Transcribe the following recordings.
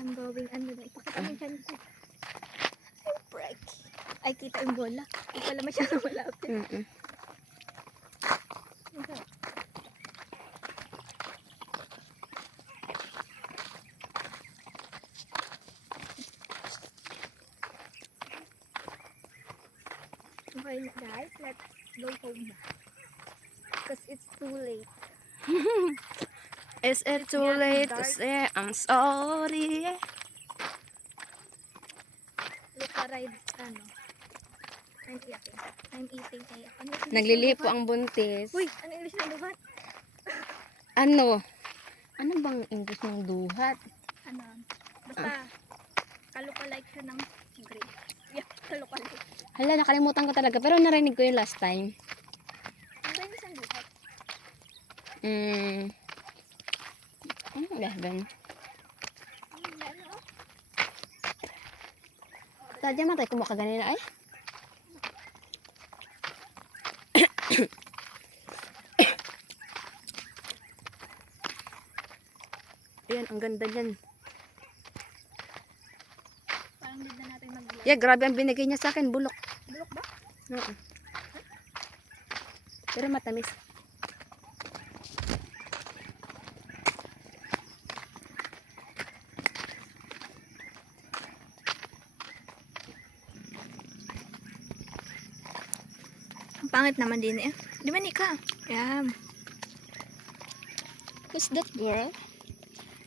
I'm going, ano na, ipakita mo dyan ko. Ay, break. Ay, kita yung bola. Hindi pala masyadong malapit. Okay. Okay na guys, let's go home na. Because it's too late. Is it too late to say I'm sorry? Luka ride, ano? I'm eating kaya. Ano yung Naglilihi English po ang buntis. Uy, ano English ng duhat? Ano? Ano bang English ng duhat? Ano? Basta, kalukalike siya ng grade. Yeah, kalukalike. Hala, nakalimutan ko talaga. Pero narinig ko yung last time. Ano ba English ng duhat? Ano ba? Ano? Tadya man tayo kumaka ganina ay. Ayan, ang ganda dyan. Parang hindi na natin mag-vlog. Yeah, grabe ang binigay niya sa akin. Bulok. Bulok ba? Oo. Pero matamis. Ang pangit naman din eh. Di ba Nika? Yan. Who's that girl?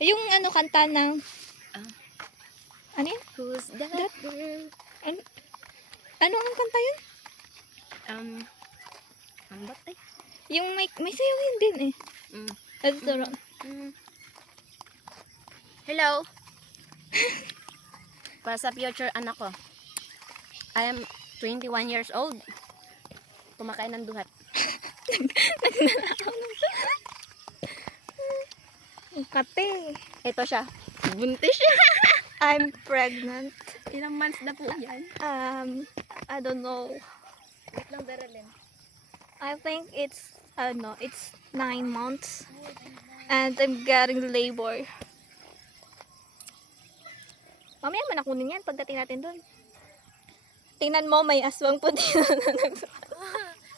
Yung ano kanta ng... Ano yun? Who's that girl? Ano ang kanta yun? Ang batay. Yung may sayaw yun din eh. Ito. Hello. Para sa future anak ko. I am 21 years old. Kumakain ng duhat. Ang kate. Ito siya. Buntis siya. I'm pregnant. Ilang months na po yan? I don't know. Wait lang, daralin. I think it's 9 months. And I'm getting labor. Mamaya man nakunin yan pagdating natin doon. Tingnan mo, may aswang puti na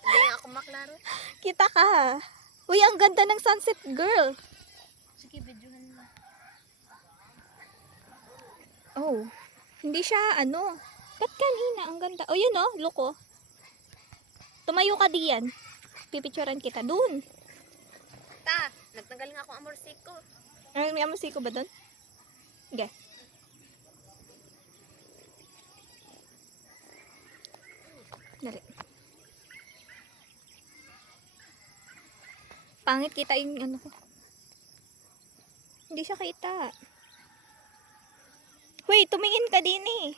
Hindi ako maklaro. Kita ka. Uy, ang ganda ng sunset, girl. Sige, videohan mo. Oh, hindi siya, ano. Ba't kanina? Ang ganda. Oh, yun oh, look oh. Tumayo ka diyan. Pipicturean kita dun. Ta, nagtanggal nga akong amorsiko. May amusiko ba dun? Okay. Dali. Pangit kita yung ano ko. Hindi siya kita. Wait, tumingin ka din eh.